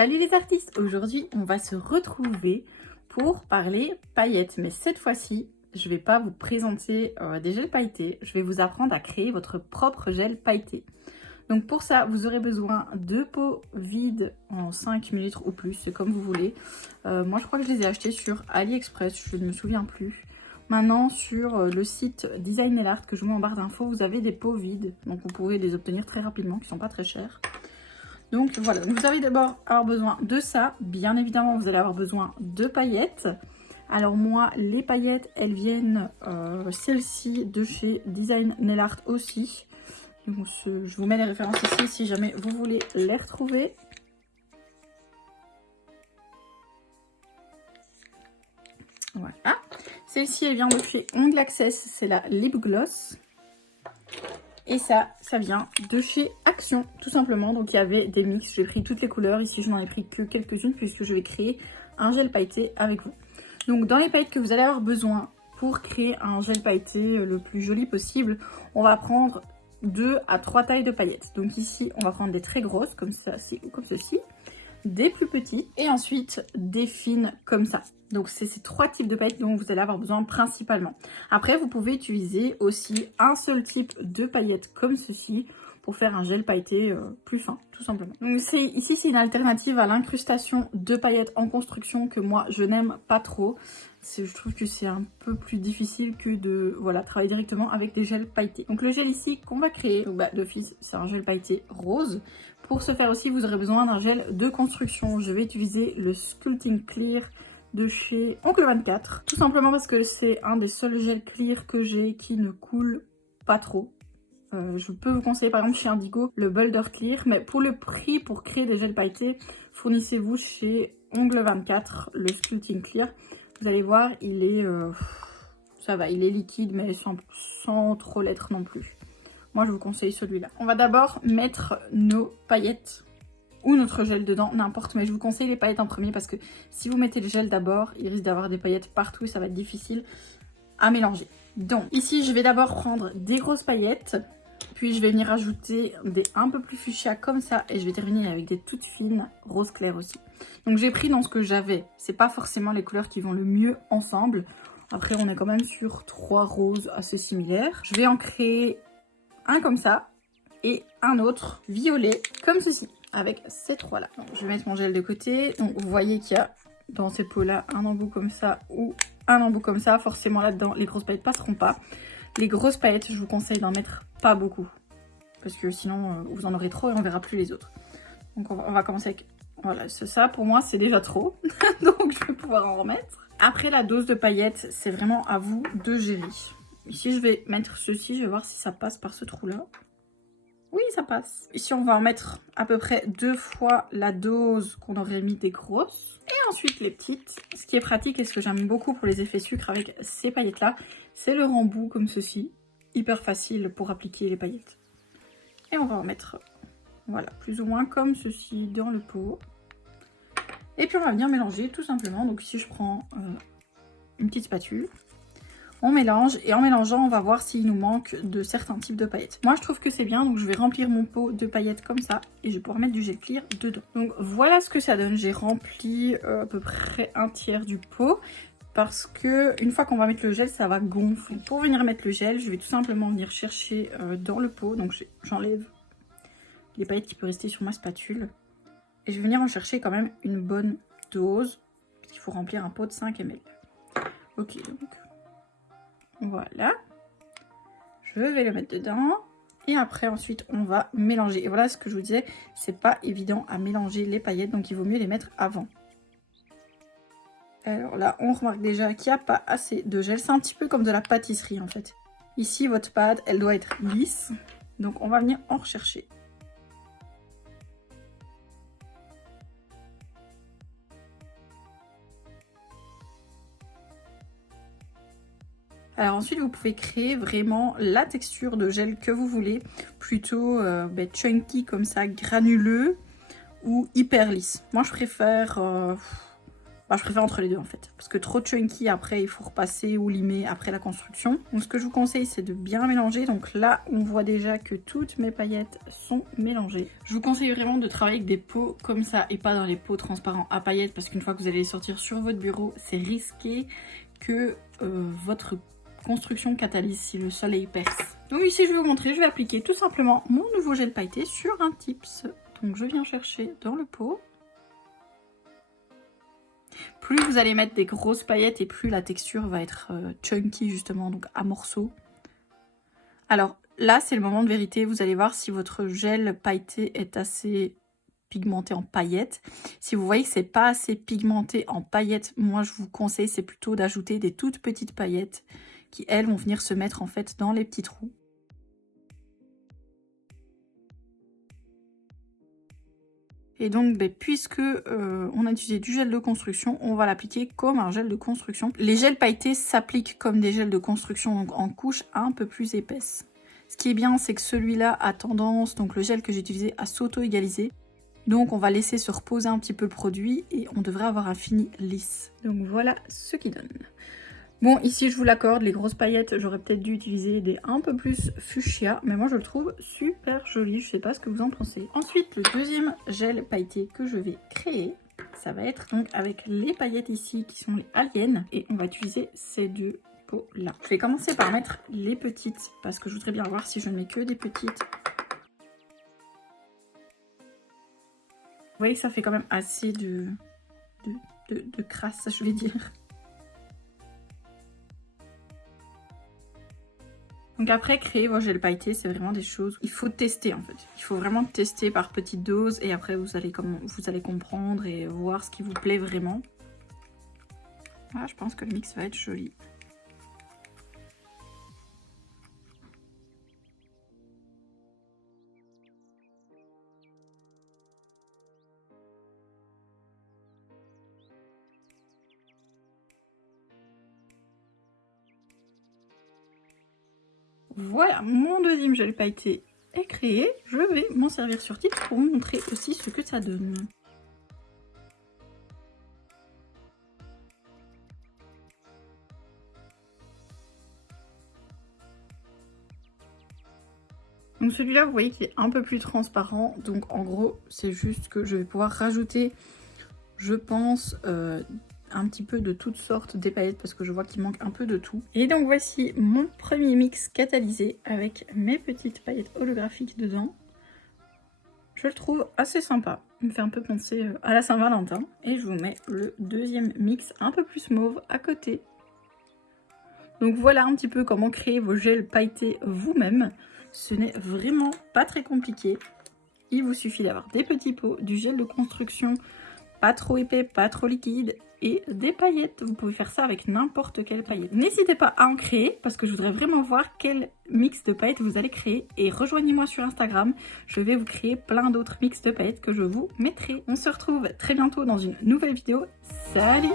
Salut les artistes! Aujourd'hui, on va se retrouver pour parler paillettes. Mais cette fois-ci, je ne vais pas vous présenter des gels pailletés. Je vais vous apprendre à créer votre propre gel pailleté. Donc pour ça, vous aurez besoin de pots vides en 5 ml ou plus, c'est comme vous voulez. Moi, je crois que je les ai achetés sur AliExpress, je ne me souviens plus. Maintenant, sur le site Design Nail Art que je vous mets en barre d'infos, vous avez des pots vides. Donc vous pouvez les obtenir très rapidement, qui ne sont pas très chers. Donc voilà, vous allez d'abord avoir besoin de ça. Bien évidemment, vous allez avoir besoin de paillettes. Alors moi, les paillettes, elles viennent, celles-ci, de chez Design Nail Art aussi. Donc, je vous mets les références ici si jamais vous voulez les retrouver. Voilà. Celle-ci, elle vient de chez Ongle Access, c'est la Lip Gloss. Et ça vient de chez Action, tout simplement. Donc il y avait des mix, j'ai pris toutes les couleurs. Ici, je n'en ai pris que quelques-unes puisque je vais créer un gel pailleté avec vous. Donc dans les paillettes que vous allez avoir besoin pour créer un gel pailleté le plus joli possible, on va prendre 2 à 3 tailles de paillettes. Donc ici, on va prendre des très grosses, comme ça-ci ou comme ceci, des plus petites et ensuite des fines comme ça. Donc c'est ces 3 types de paillettes dont vous allez avoir besoin principalement. Après, vous pouvez utiliser aussi un seul type de paillettes comme ceci pour faire un gel pailleté plus fin, tout simplement. Donc ici, c'est une alternative à l'incrustation de paillettes en construction que moi, je n'aime pas trop. Je trouve que c'est un peu plus difficile que de travailler directement avec des gels pailletés. Donc le gel ici qu'on va créer, d'office, c'est un gel pailleté rose. Pour ce faire aussi, vous aurez besoin d'un gel de construction. Je vais utiliser le Sculpting Clear de chez Oncle 24. Tout simplement parce que c'est un des seuls gels clear que j'ai qui ne coule pas trop. Je peux vous conseiller par exemple chez Indigo le Boulder Clear, mais pour le prix pour créer des gels pailletés, fournissez-vous chez Ongle 24 le Sculpting Clear. Vous allez voir, il est ça va, il est liquide mais sans trop l'être non plus. Moi je vous conseille celui-là. On va d'abord mettre nos paillettes ou notre gel dedans, n'importe, mais je vous conseille les paillettes en premier parce que si vous mettez le gel d'abord, il risque d'avoir des paillettes partout et ça va être difficile à mélanger. Donc ici je vais d'abord prendre des grosses paillettes, puis je vais venir ajouter des un peu plus fuchsia comme ça et je vais terminer avec des toutes fines rose clair aussi. Donc j'ai pris dans ce que j'avais, c'est pas forcément les couleurs qui vont le mieux ensemble. Après on est quand même sur 3 roses assez similaires. Je vais en créer un comme ça et un autre violet comme ceci avec ces 3 là. Donc, je vais mettre mon gel de côté. Donc vous voyez qu'il y a dans ces pots là un embout comme ça ou un embout comme ça. Forcément là-dedans les grosses paillettes passeront pas. Les grosses paillettes, je vous conseille d'en mettre pas beaucoup parce que sinon vous en aurez trop et on verra plus les autres. Donc on va commencer avec, voilà, ça pour moi c'est déjà trop. Donc je vais pouvoir en remettre. Après la dose de paillettes, c'est vraiment à vous de gérer. Ici je vais mettre ceci, je vais voir si ça passe par ce trou là. Oui, ça passe. Ici, on va en mettre à peu près 2 fois la dose qu'on aurait mis des grosses. Et ensuite, les petites. Ce qui est pratique et ce que j'aime beaucoup pour les effets sucre avec ces paillettes-là, c'est le rembout comme ceci. Hyper facile pour appliquer les paillettes. Et on va en mettre, voilà, plus ou moins comme ceci dans le pot. Et puis, on va venir mélanger tout simplement. Donc ici, je prends une petite spatule. On mélange et en mélangeant, on va voir s'il nous manque de certains types de paillettes. Moi, je trouve que c'est bien, donc je vais remplir mon pot de paillettes comme ça et je vais pouvoir mettre du gel clear dedans. Donc voilà ce que ça donne. J'ai rempli à peu près un tiers du pot parce que une fois qu'on va mettre le gel, ça va gonfler. Pour venir mettre le gel, je vais tout simplement venir chercher dans le pot. Donc j'enlève les paillettes qui peuvent rester sur ma spatule et je vais venir en chercher quand même une bonne dose parce qu'il faut remplir un pot de 5 ml. Ok, donc voilà, je vais le mettre dedans et après ensuite on va mélanger. Et voilà ce que je vous disais, c'est pas évident à mélanger les paillettes, donc il vaut mieux les mettre avant. Alors là, on remarque déjà qu'il n'y a pas assez de gel, c'est un petit peu comme de la pâtisserie en fait. Ici, votre pâte, elle doit être lisse, donc on va venir en rechercher. Alors ensuite, vous pouvez créer vraiment la texture de gel que vous voulez, plutôt chunky comme ça, granuleux ou hyper lisse. Moi, je préfère Bah, je préfère entre les deux en fait. Parce que trop chunky, après il faut repasser ou limer après la construction. Donc ce que je vous conseille, c'est de bien mélanger. Donc là, on voit déjà que toutes mes paillettes sont mélangées. Je vous conseille vraiment de travailler avec des pots comme ça et pas dans les pots transparents à paillettes. Parce qu'une fois que vous allez les sortir sur votre bureau, c'est risqué que votre construction catalyse si le soleil perce. Donc ici, je vais vous montrer, je vais appliquer tout simplement mon nouveau gel pailleté sur un tips. Donc je viens chercher dans le pot. Plus vous allez mettre des grosses paillettes et plus la texture va être chunky justement, donc à morceaux. Alors là, c'est le moment de vérité. Vous allez voir si votre gel pailleté est assez pigmenté en paillettes. Si vous voyez que c'est pas assez pigmenté en paillettes, moi je vous conseille c'est plutôt d'ajouter des toutes petites paillettes qui elles vont venir se mettre en fait dans les petits trous. Et donc, puisque on a utilisé du gel de construction, on va l'appliquer comme un gel de construction. Les gels pailletés s'appliquent comme des gels de construction, donc en couche un peu plus épaisse. Ce qui est bien, c'est que celui-là a tendance, donc le gel que j'ai utilisé, à s'auto-égaliser. Donc on va laisser se reposer un petit peu le produit et on devrait avoir un fini lisse. Donc voilà ce qu'il donne. Bon, ici je vous l'accorde, les grosses paillettes, j'aurais peut-être dû utiliser des un peu plus fuchsia, mais moi je le trouve super joli, je sais pas ce que vous en pensez. Ensuite, le deuxième gel pailleté que je vais créer, ça va être donc avec les paillettes ici qui sont les aliens, et on va utiliser ces deux pots là. Je vais commencer par mettre les petites, parce que je voudrais bien voir si je ne mets que des petites. Vous voyez que ça fait quand même assez de crasse, je vais dire. Donc après, créer vos gels pailletés, c'est vraiment des choses il faut tester en fait. Il faut vraiment tester par petites doses et après vous allez comprendre et voir ce qui vous plaît vraiment. Voilà, je pense que le mix va être joli. Voilà, mon deuxième gel pailleté est créé. Je vais m'en servir sur titre pour vous montrer aussi ce que ça donne. Donc celui-là, vous voyez qu'il est un peu plus transparent. Donc en gros, c'est juste que je vais pouvoir rajouter, je pense, un petit peu de toutes sortes des paillettes parce que je vois qu'il manque un peu de tout. Et donc voici mon premier mix catalysé avec mes petites paillettes holographiques dedans. Je le trouve assez sympa. Il me fait un peu penser à la Saint-Valentin. Et je vous mets le deuxième mix un peu plus mauve à côté. Donc voilà un petit peu comment créer vos gels pailletés vous-même. Ce n'est vraiment pas très compliqué. Il vous suffit d'avoir des petits pots, du gel de construction, pas trop épais, pas trop liquide, et des paillettes. Vous pouvez faire ça avec n'importe quelle paillette. N'hésitez pas à en créer parce que je voudrais vraiment voir quel mix de paillettes vous allez créer. Et rejoignez-moi sur Instagram, je vais vous créer plein d'autres mix de paillettes que je vous mettrai. On se retrouve très bientôt dans une nouvelle vidéo. Salut!